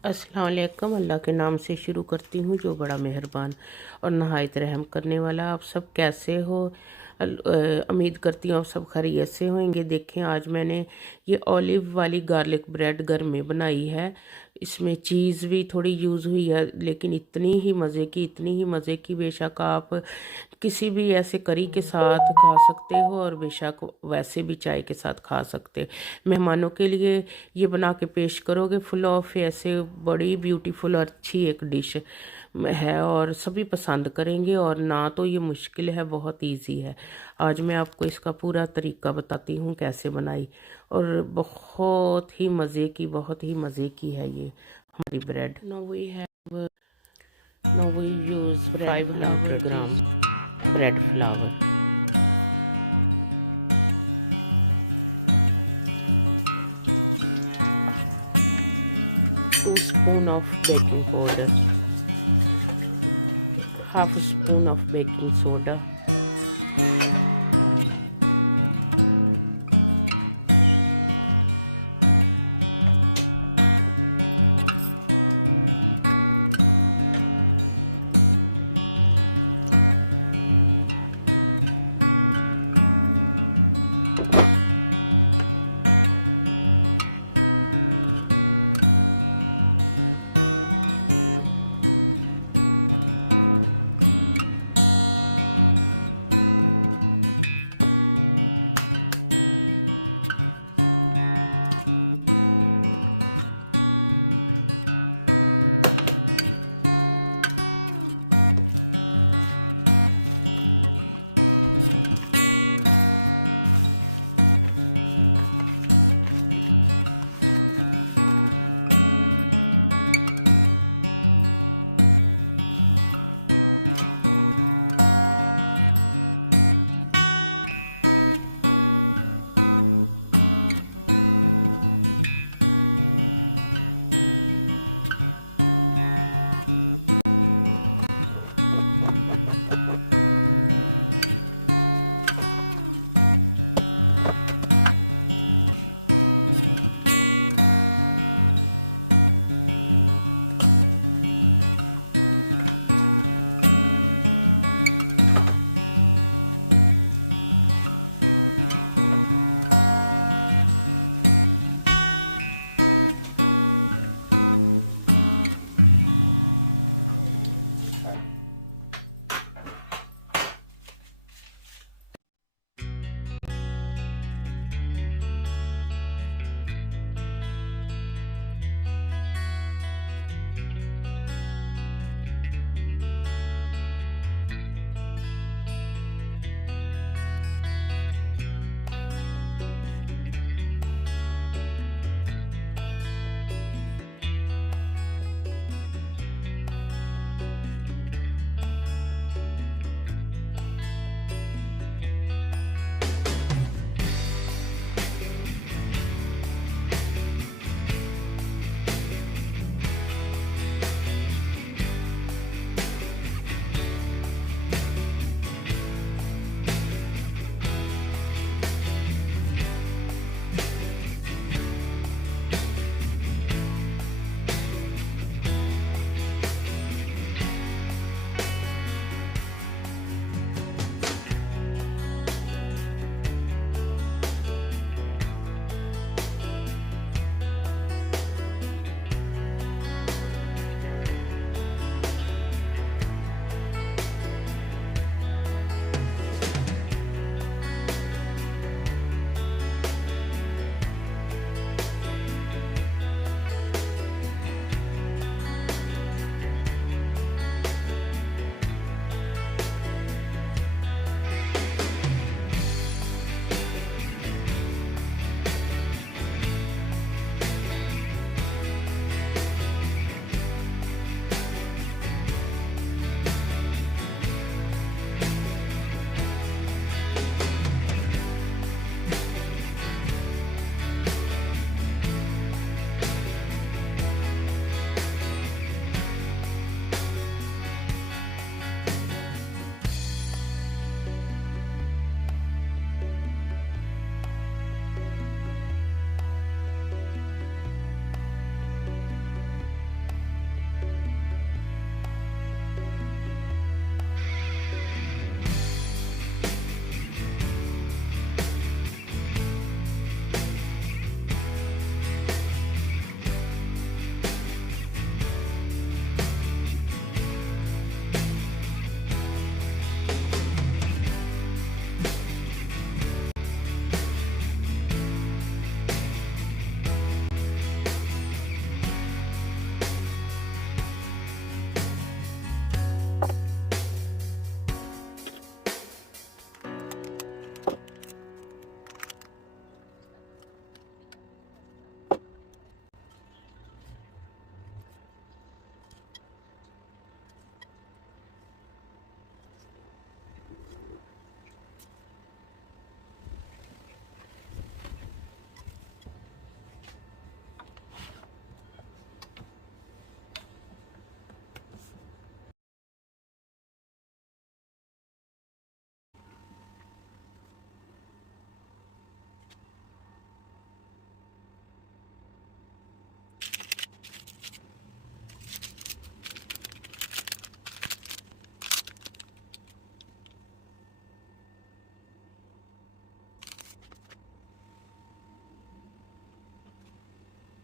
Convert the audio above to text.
अस्सलाम वालेकुम। अल्लाह के नाम से शुरू करती हूँ जो बड़ा मेहरबान और नहायत रहम करने वाला। आप सब कैसे हो? उम्मीद करती हूँ आप सब खैरियत से होंगे। देखें, आज मैंने ये ऑलिव वाली गार्लिक ब्रेड घर में बनाई है। इसमें चीज़ भी थोड़ी यूज़ हुई है, लेकिन इतनी ही मज़े की, इतनी ही मज़े की, बेशक आप किसी भी ऐसे करी के साथ खा सकते हो और बेशक वैसे भी चाय के साथ खा सकते हो। मेहमानों के लिए ये बना के पेश करोगे, फुल ऑफ ऐसे बड़ी ब्यूटीफुल और अच्छी एक डिश है और सभी पसंद करेंगे। और ना तो ये मुश्किल है, बहुत इजी है। आज मैं आपको इसका पूरा तरीका बताती हूँ कैसे बनाई, और बहुत ही मज़े की, बहुत ही मज़े की है ये हमारी bread. No we have no we use 500 gram